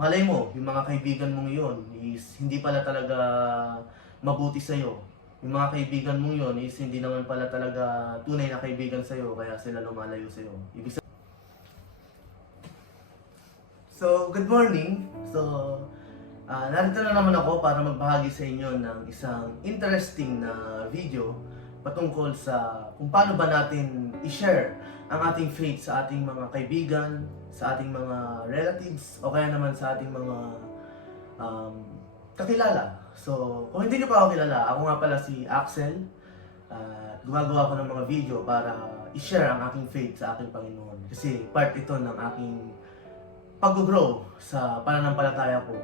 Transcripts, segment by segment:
malay mo, yung mga kaibigan mong yun is hindi pala talaga mabuti sa'yo. Yung mga kaibigan mong yun is hindi naman pala talaga tunay na kaibigan sa'yo, kaya sila lumalayo sa'yo. Ibig sabihin, So, good morning. So, ah, narito na naman ako para magbahagi sa inyo ng isang interesting na video patungkol sa kung paano ba natin i-share ang ating faith sa ating mga kaibigan, sa ating mga relatives, o kaya naman sa ating mga um, kakilala. So, kung hindi niyo pa ako kilala, ako nga pala si Axel. At gumagawa ko ng mga video para i-share ang aking faith sa aking Panginoon. Kasi part ito ng aking pag-grow sa pananampalataya ko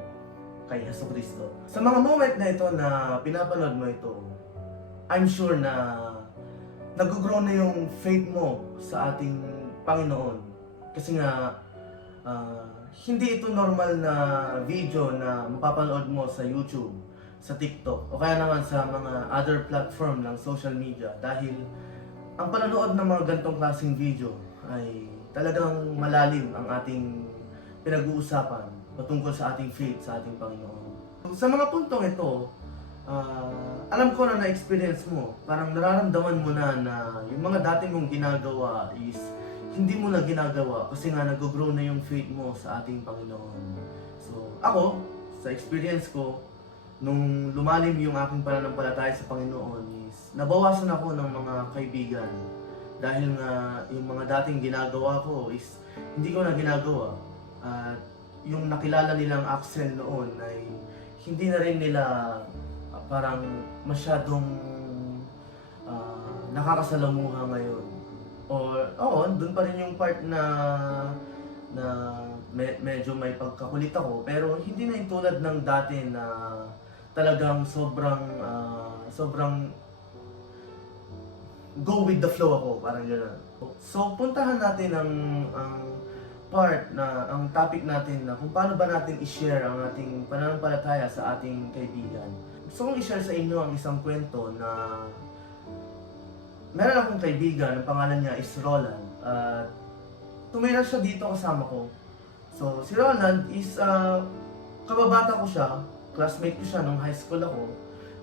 kay Yeso Cristo. Sa mga moment na ito na pinapanood mo ito, I'm sure na nag-grow na yung faith mo sa ating Panginoon. Kasi nga, ah, hindi ito normal na video na mapapanood mo sa YouTube, sa TikTok, o kaya naman sa mga other platform ng social media. Dahil ang panonood ng mga gantong klaseng video ay talagang malalim ang ating pinag-uusapan patungkol sa ating faith, sa ating Panginoon. Sa mga puntong ito, ah, alam ko na na-experience mo, parang nararamdaman mo na na yung mga dati mong ginagawa is hindi mo na ginagawa kasi nga nag-grow na yung faith mo sa ating Panginoon. So, ako, sa experience ko, nung lumalim yung aking pananampalataya sa Panginoon is nabawasan ako ng mga kaibigan. Dahil nga yung mga dating ginagawa ko is hindi ko na ginagawa. At yung nakilala nilang Axel noon ay hindi na rin nila parang masyadong ah, nakakasalamuha ngayon. Or, oo, doon pa rin yung part na na me- medyo may pagkakulit ako pero hindi na yung tulad ng dati na talagang sobrang ah, sobrang go with the flow ako, parang gano'n. So, puntahan natin ang, ang part na, ang topic natin na kung paano ba natin i-share ang ating pananampalataya sa ating kaibigan. Gusto kong i-share sa inyo ang isang kwento na meron akong kaibigan, ang pangalan niya is Roland. At tumira siya dito kasama ko. So, si Roland is, ah, kababata ko siya, classmate ko siya nung high school ako.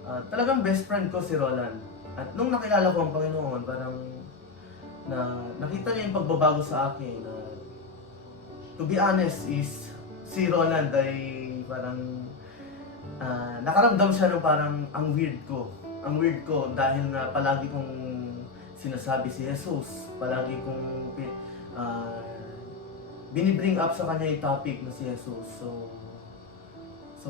Ah, talagang best friend ko si Roland. At nung nakilala ko ang Panginoon, parang na nakita niya yung pagbabago sa akin. Na, to be honest is si Roland ay parang ah, nakaramdam siya ng parang ang weird ko. Ang weird ko dahil nga palagi kong sinasabi si Jesus. Palagi kong ah, binibring up sa kanya yung topic na si Jesus. So, so,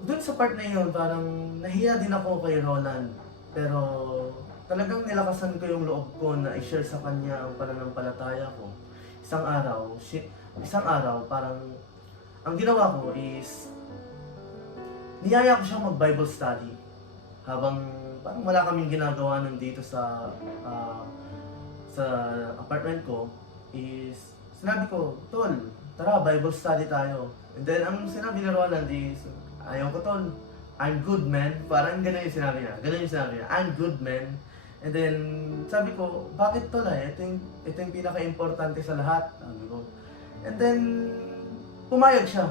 doon sa part na yun, parang nahiya din ako kay Roland. Pero talagang nilakasan ko yung loob ko na i-share sa kanya ang pananampalataya ko. Isang araw, shi- isang araw, parang ang ginawa ko is niyaya ko siya mag-Bible study habang parang wala kaming ginagawa nun dito sa ah, sa apartment ko is sinabi ko, Tol, tara Bible study tayo. And then ang sinabi ni Roland is, ayaw ko Tol, I'm good man. Parang ganun yung sinabi niya. Ganun yung sinabi niya. I'm good man. And then, sabi ko, bakit to la? Ito yung, ito yung pinaka-importante sa lahat. Sabi ko. And then, pumayag siya.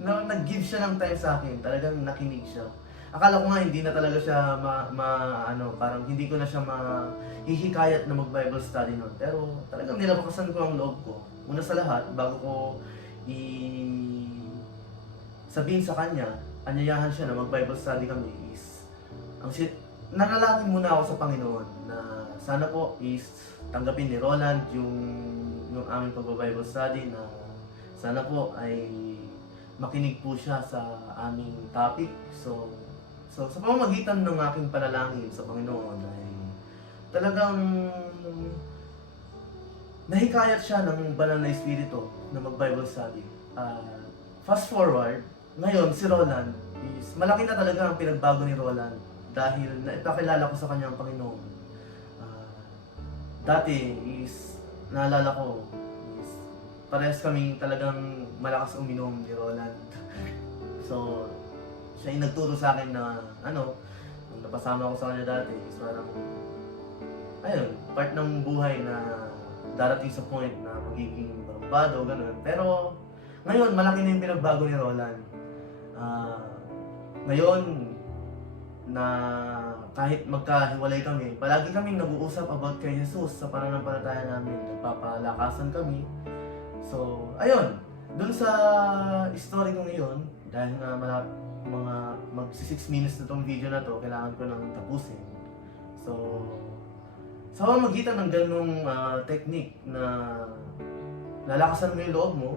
No, nag-give siya ng time sa akin. Talagang nakinig siya. Akala ko nga hindi na talaga siya ma, ma- ano, parang hindi ko na siya mahihikayat na mag-Bible study noon. Pero talagang nilabakasan ko ang loob ko. Una sa lahat, bago ko i sabihin sa kanya, anyayahan siya na mag-Bible study kami is, ang si nanalangin muna ako sa Panginoon na sana po is tanggapin ni Roland yung yung aming pag-Bible study na sana po ay makinig po siya sa aming topic. So, so sa pamamagitan ng aking panalangin sa Panginoon ay talagang nahikayat siya ng banal na espiritu na mag-Bible study. Ah, fast forward, ngayon si Roland is malaki na talaga ang pinagbago ni Roland dahil naipakilala ko sa kanya ang Panginoon. Ah, dati is naalala ko is parehas kaming talagang malakas uminom ni Roland. so, siya yung nagturo sa akin na ano, nung napasama ko sa kanya dati is parang ayun, part ng buhay na darating sa point na magiging barumbado, ganun. Pero Ngayon, malaki na yung pinagbago ni Roland. Ah, ngayon, na kahit magkahiwalay kami, palagi kaming nag-uusap about kay Jesus sa pananampalataya namin. Nagpapalakasan kami. So, ayun. Dun sa story ko ngayon, dahil nga malap, mga mag 6 minutes na tong video na to, kailangan ko nang tapusin. So, sa pamamagitan ng ganung ah, technique na lalakasan mo yung loob mo,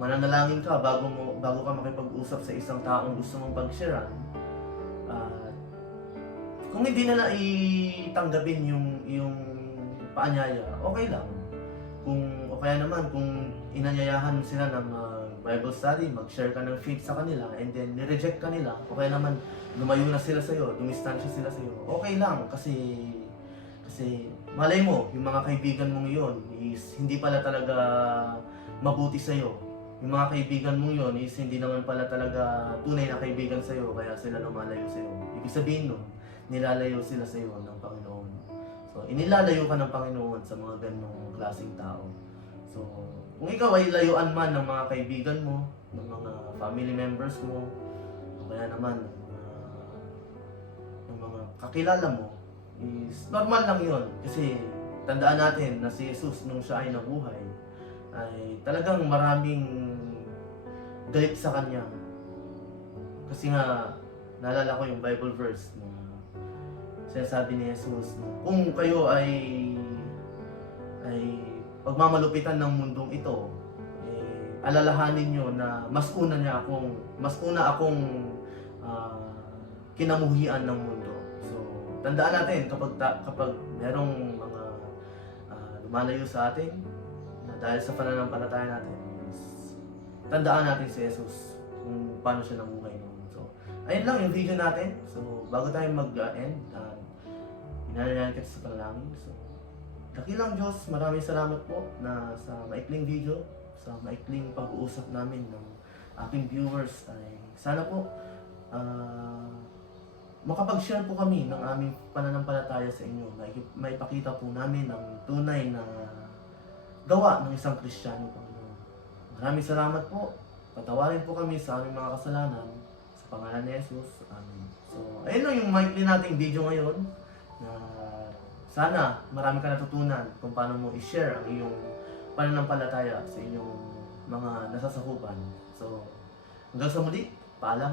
mananalangin ka bago mo bago ka makipag-usap sa isang taong gusto mong pag-sharean. At kung hindi na naitanggapin yung yung paanyaya, okay lang. Kung o kaya naman kung inanyayahan sila ng ah, Bible study, mag-share ka ng faith sa kanila and then ni-reject ka nila, o kaya naman lumayo na sila sa iyo, dumistansya sila sa iyo. Okay lang kasi kasi malay mo, yung mga kaibigan mong yun is hindi pala talaga mabuti sa iyo. Yung mga kaibigan mong yun is hindi naman pala talaga tunay na kaibigan sa iyo kaya sila lumalayo sa iyo. Ibig sabihin nun, nilalayo sila sa iyo ng Panginoon. So, inilalayo ka ng Panginoon sa mga ganong klaseng tao. So, kung ikaw ay layuan man ng mga kaibigan mo, ng mga family members mo, o kaya naman mga, ng mga kakilala mo, is normal lang yon Kasi tandaan natin na si Jesus nung siya ay nabuhay, ay talagang maraming galit sa kanya. Kasi nga, naalala ko yung Bible verse na sinasabi ni Jesus na kung kayo ay ay pagmamalupitan ng mundong ito, eh, alalahanin nyo na mas una niya akong, mas una akong ah, kinamuhian ng mundo. So, tandaan natin kapag, ta- kapag merong mga ah, lumalayo sa atin, na dahil sa pananampalataya natin, tandaan natin si Jesus kung paano siya namuhay noon. So, ayun lang yung video natin. So, bago tayo mag-end, uh, inanalayan kita sa panalangin. So, Dakilang Diyos, maraming salamat po na sa maikling video, sa maikling pag-uusap namin ng aking viewers ay sana po ah, makapag-share po kami ng aming pananampalataya sa inyo. May, may pakita po namin ang tunay na gawa ng isang Kristiyano. Maraming salamat po. Patawarin po kami sa aming mga kasalanan sa pangalan ni Jesus. Amen. So, ayun lang yung maikli nating video ngayon na sana marami ka natutunan kung paano mo i-share ang iyong pananampalataya sa inyong mga nasasakupan. So, hanggang sa muli, paalam.